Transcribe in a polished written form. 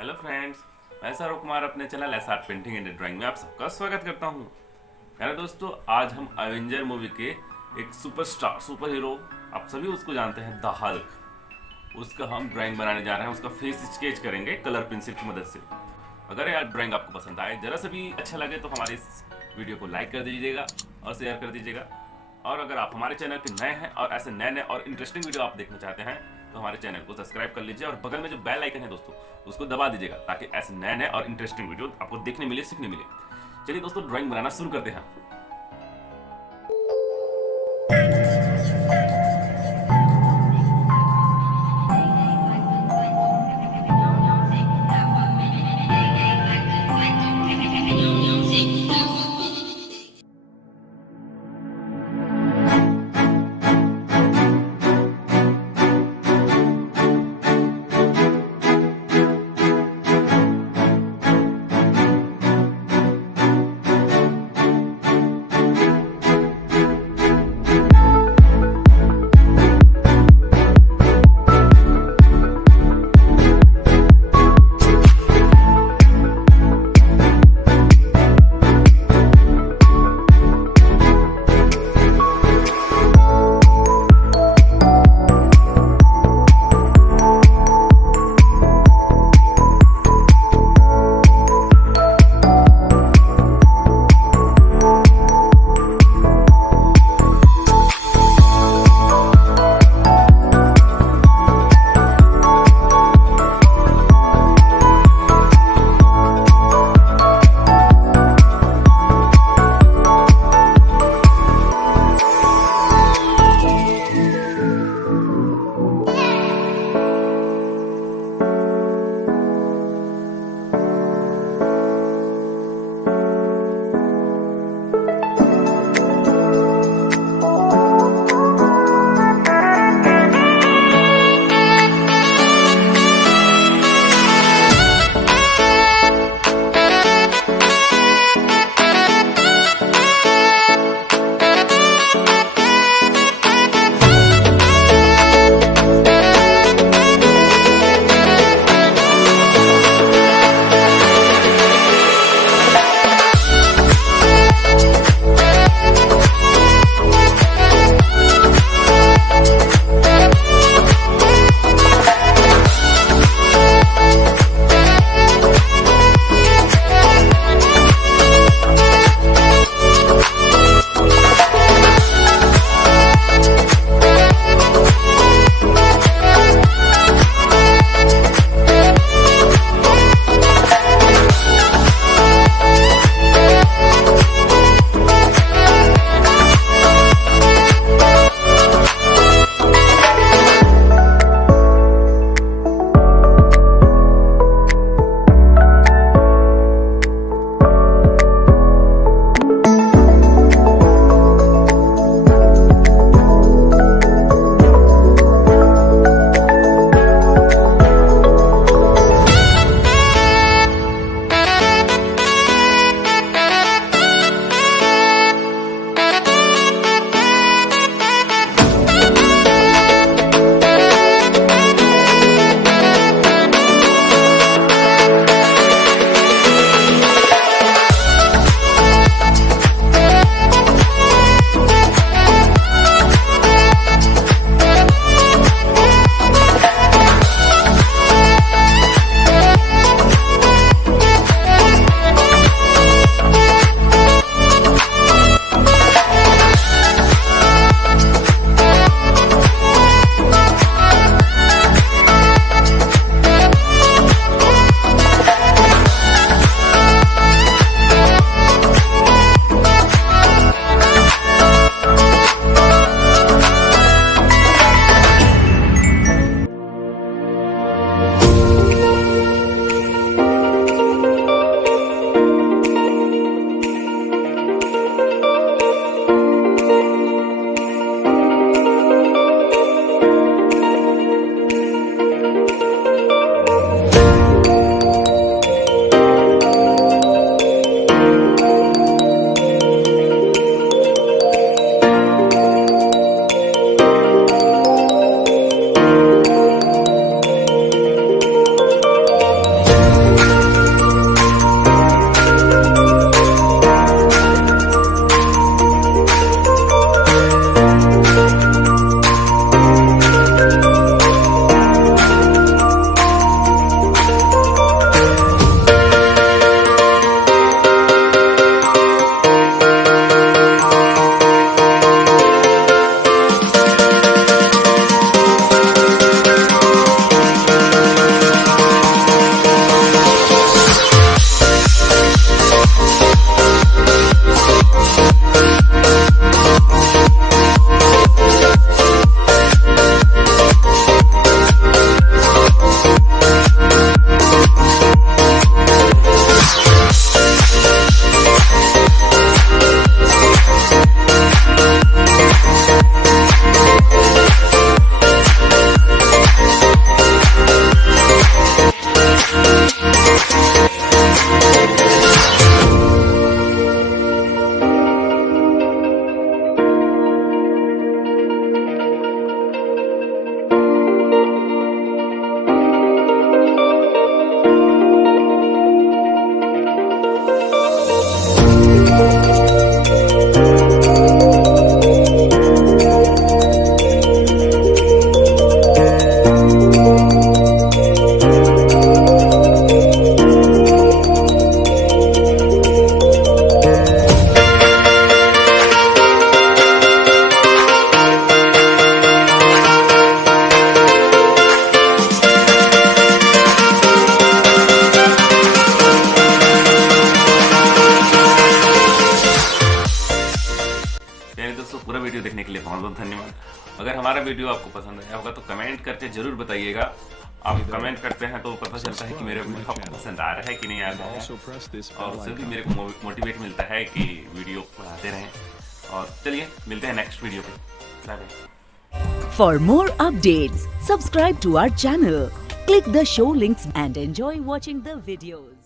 Hello friends, मैं सौरभ कुमार अपने channel S R painting and drawing में आप सबका स्वागत करता हूँ। यार दोस्तों, आज हम एवेंजर मूवी के एक सुपरस्टार सुपर हीरो, आप सभी उसको जानते हैं, द हल्क, उसका हम ड्राइंग बनाने जा रहे हैं। उसका फेस स्केच करेंगे कलर पेंसिल की मदद से। अगर यार ड्राइंग आपको पसंद आए, जरा से भी अच्छा लगे तो हमारे इस वीडियो को लाइक कर दीजिएगा और शेयर कर दीजिएगा। और अगर आप हमारे चैनल पे नए हैं और ऐसे नए नए और इंटरेस्टिंग वीडियो आप देखना चाहते हैं तो हमारे चैनल को सब्सक्राइब कर लीजिए और बगल में जो बेल आइकन है दोस्तों, उसको दबा दीजिएगा ताकि ऐसे नए नए और इंटरेस्टिंग वीडियो आपको देखने मिले, सीखने मिले। चलिए दोस्तों, ड्राइंग बनाना शुरू करते हैं। हमारा वीडियो आपको पसंद आया होगा तो कमेंट करके जरूर बताइएगा। आप कमेंट करते हैं तो पता चलता है कि मेरे वीडियो आपको पसंद आ रहा है कि नहीं आ रहा है, और उससे भी मेरे को मोटिवेट मिलता है कि वीडियो बनाते रहें। और चलिए मिलते हैं नेक्स्ट वीडियो पे। Bye bye. For more updates, subscribe to our channel, click the show links and enjoy watching the videos.